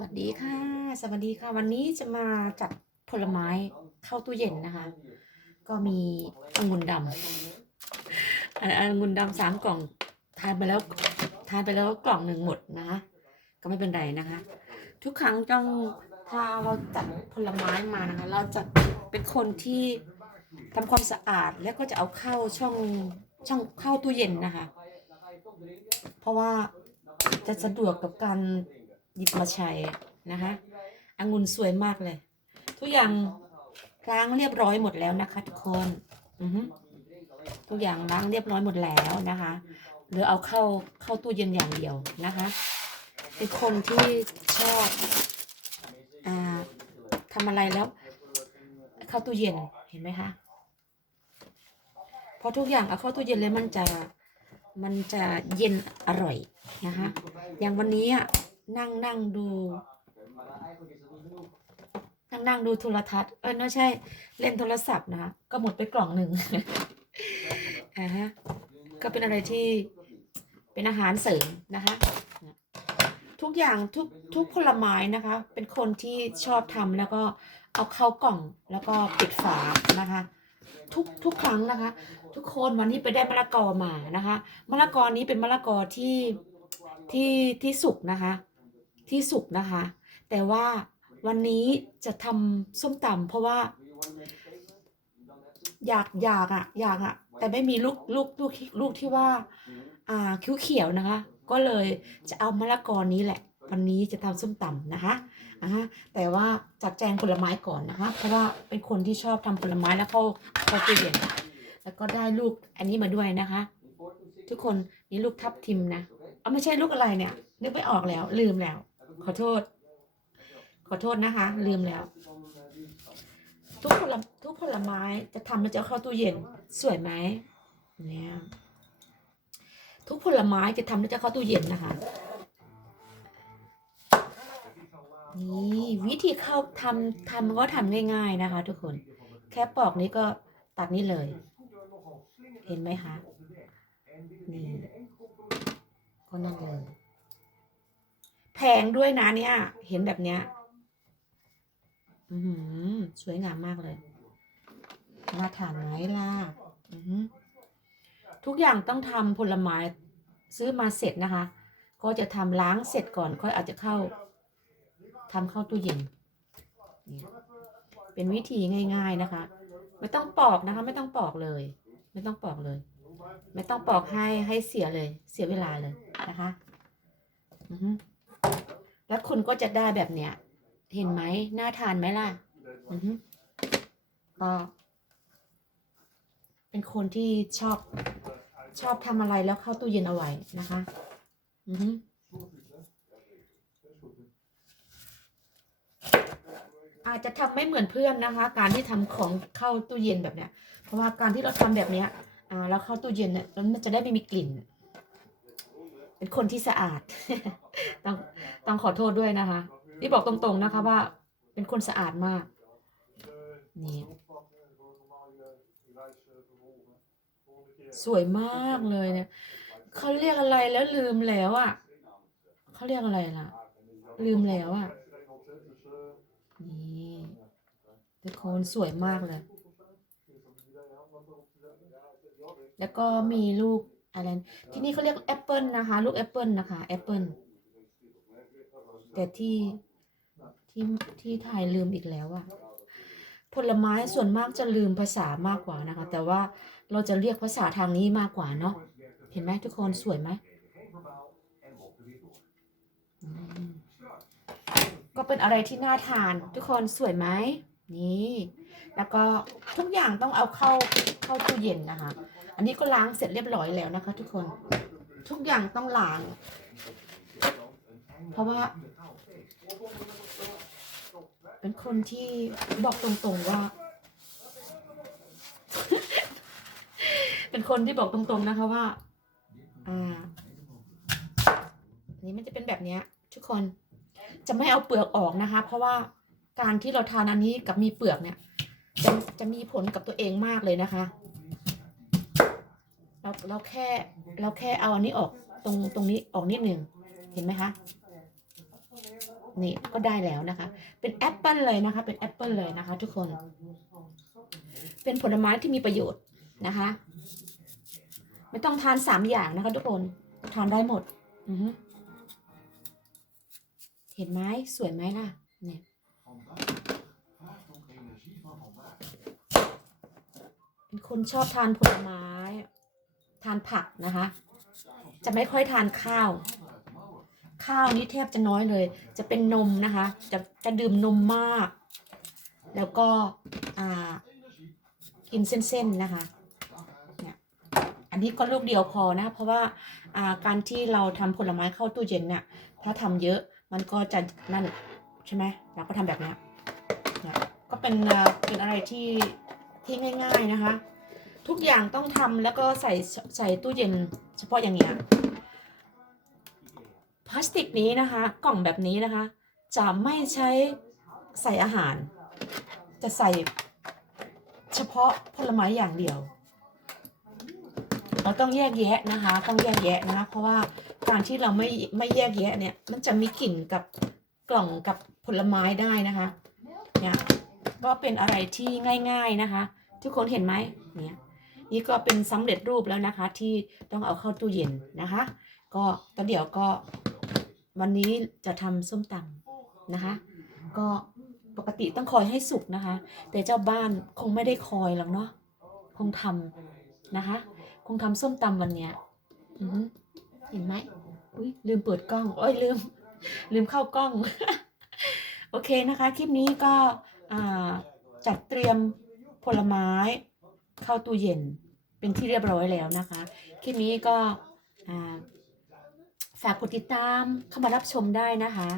วัสดีค่ะ สวัสดีค่ะ วันนี้จะมาจัดผลไม้เข้าตู้เย็นนะคะ ก็มีองุ่นดำอ่าองุ่นดำสามกล่องทานไปแล้วทานไปแล้วกล่องหนึ่งหมดนะคะก็ไม่เป็นไรนะคะ ทุกครั้งต้องถ้าเราจัดผลไม้มานะคะ เราจะเป็นคนที่ทำความสะอาดแล้วก็จะเอาเข้าช่องช่องเข้าตู้เย็นนะคะ เพราะว่าจะสะดวกกับการ หยิบมาใช้นะคะองุ่นสวยมากเลย ทุกอย่างล้างเรียบร้อยหมดแล้วนะคะทุกคนอืทุกอย่างล้างเรียบร้อยหมดแล้วนะคะเหรือเอาเข้าเข้าตู้เย็นอย่างเดียวนะคะ เป็นคนที่ชอบอ่าทำอะไรแล้ว เข้าตู้เย็นเห็นไหมคะเพราะทุกอย่างเอาเข้าตู้เย็นเลยมันจะมันจะเย็นอร่อยนะคะอย่างวันนี้อะ นั่งนั่งดู นั่งนั่งดูโทรทัศน์ เออไม่ใช่ เล่นโทรศัพท์นะคะก็หมดไปกล่องหนึ่งอ่าฮะก็เป็นอะไรที่เป็นอาหารเสริมนะคะ ทุกอย่างทุกทุกผลไม้นะคะ เป็นคนที่ชอบทำแล้วก็เอาเข้ากล่องแล้วก็ปิดฝานะคะ ทุกทุกครั้งนะคะ ทุกคนวันนี้ไปได้มะละกอมานะคะมะละกอนี้เป็นมะละกอที่ที่ที่สุกนะคะ ที่สุกนะคะ แต่ว่าวันนี้จะทำส้มตำเพราะว่า อยากอยากอะอยากอะแต่ไม่มีลูกลูกลูกที่ลูกที่ว่า อ่าคิ้วเขียวนะคะ ก็เลยจะเอามะละกอนี้แหละ วันนี้จะทำส้มตำนะคะอ่าฮะแต่ว่าจัดแจงผลไม้ก่อนนะคะ เพราะว่าเป็นคนที่ชอบทำผลไม้แล้วเขาเข้าตู้เย็นแล้วก็ได้ลูกอันนี้มาด้วยนะคะ ทุกคนนี่ลูกทับทิมนะเอาไม่ใช่ลูกอะไรเนี่ยนึกไม่ออกแล้วลืมแล้ว ขอโทษ ขอโทษนะคะ ลืมแล้ว ทุกผลทุกผลไม้จะทำแล้วจะเข้าตู้เย็นสวยไหมเนี่ยทุกผลไม้จะทำแล้วจะเข้าตู้เย็นนะคะนี่วิธีเข้าทำทำก็ทำง่าย ๆนะคะ ทุกคน แค่ปอกนี้ก็ตัดนี่เลย เห็นไหมคะนี่ก็นั่นเลย งด้วยนะเนี่ย เห็นแบบเนี้ยอือหือสวยงามมากเลยน่าทานไหมล่ะทุกอย่างต้องทำผลไม้ซื้อมาเสร็จนะคะ ก็จะทำล้างเสร็จก่อน ค่อยอาจจะเข้าทำเข้าตู้เย็นเป็นวิธีง่าย ๆนะคะ ไม่ต้องปอกนะคะ ไม่ต้องปอกเลย ไม่ต้องปอกเลย ไม่ต้องปอกให้ให้เสียเลย เสียเวลาเลยนะคะ อือ แล้วคุณก็จะได้แบบเนี้ย เห็นไหมน่าทานไหมล่ะอือฮึก็เป็นคนที่ชอบชอบทำอะไรแล้วเข้าตู้เย็นเอาไว้นะคะ อือฮึอาจจะทำไม่เหมือนเพื่อนนะคะ การที่ทำของเข้าตู้เย็นแบบเนี้ย เพราะว่าการที่เราทำแบบเนี้ย อ่า แล้วเข้าตู้เย็นเนี่ยมันจะได้ไม่มีกลิ่น เป็นคนที่สะอาด ต้องต้องขอโทษด้วยนะคะที่บอกตรงๆนะคะว่า เป็นคนสะอาดมาก นี่ สวยมากเลยเนี่ยเขาเรียกอะไรแล้วลืมแล้วอะเขาเรียกอะไรล่ะ ลืมแล้วอะนี่ทุกคนสวยมากเลย แล้วก็มีลูก อะไรที่นี่เขาเรียกแอปเปิลนะคะ ลูกแอปเปิลนะคะแอปเปิลแต่ที่ที่ที่ไทยลืมอีกแล้วอะผลไม้ส่วนมากจะลืมภาษามากกว่านะคะ แต่ว่าเราจะเรียกภาษาทางนี้มากกว่าเนาะเห็นไหมทุกคนสวยไหมมก็เป็นอะไรที่น่าทาน ทุกคนสวยไหมนี่ แล้วก็ทุกอย่างต้องเอาเข้าเข้าตู้เย็นนะคะ อันนี้ก็ล้างเสร็จเรียบร้อยแล้วนะคะ ทุกคน ทุกอย่างต้องล้าง เพราะว่า เป็นคนที่บอกตรงๆว่า เป็นคนที่บอกตรงๆนะคะว่า อ่าอันนี้มันจะเป็นแบบนี้ทุกคนจะไม่เอาเปลือกออกนะคะ เพราะว่าการที่เราทานอันนี้กับมีเปลือกเนี่ยจะจะมีผลกับตัวเองมากเลยนะคะ เราเราแค่เราแค่เอาอันนี้ออกตรงตรงนี้ออกนิดหนึ่งเห็นไหมคะนี่ก็ได้แล้วนะคะ เป็นแอปเปิลเลยนะคะ เป็นแอปเปิลเลยนะคะ ทุกคน เป็นผลไม้ที่มีประโยชน์นะคะ ไม่ต้องทานสามอย่างนะคะ ทุกคนทานได้หมดเห็นไหมสวยไหมล่ะ เนี่ยเป็นคนชอบทานผลไม้ ทานผักนะคะ จะไม่ค่อยทานข้าว ข้าวนี้แทบจะน้อยเลย จะเป็นนมนะคะ จะจะดื่มนมมาก แล้วก็อ่ากินเส้นๆนะคะเนี่ยอันนี้ก็ลูกเดียวพอนะ เพราะว่าอ่าการที่เราทำผลไม้เข้าตู้เย็นเนี่ยถ้าทำเยอะมันก็จะนั่นใช่ไหมเราก็ทำแบบนี้นก็เป็นเป็นอะไรที่ที่ง่าย ๆนะคะ ทุกอย่างต้องทำแล้วก็ใส่ใส่ตู้เย็นเฉพาะอย่างเงี้ยพลาสติกนี้นะคะ กล่องแบบนี้นะคะ จะไม่ใช้ใส่อาหาร จะใส่เฉพาะผลไม้อย่างเดียว เราต้องแยกแยะนะคะ ต้องแยกแยะนะคะเพราะว่าการที่เราไม่ไม่แยกแยะเนี่ย มันจะมีกลิ่นกับกล่องกับผลไม้ได้นะคะเนี่ยก็เป็นอะไรที่ง่าย ๆนะคะ ทุกคนเห็นไหมเนี่ย นี่ก็เป็นสำเร็จรูปแล้วนะคะ ที่ต้องเอาเข้าตู้เย็นนะคะ ก็ตอนเดี๋ยวก็วันนี้จะทำส้มตำนะคะ ก็ปกติต้องคอยให้สุกนะคะ แต่เจ้าบ้านคงไม่ได้คอยหรอกเนาะคงทำนะคะ คงทำส้มตำวันเนี้ยเห็นไหมอุ้ยลืมเปิดกล้องโอ้ยลืม ลืมเข้ากล้อง โอเคนะคะ คลิปนี้ก็จัดเตรียมผลไม้ เข้าตู้เย็นเป็นที่เรียบร้อยแล้วนะคะคลิปนี้ก็ฝากกดติดตามเข้ามารับชมได้นะคะ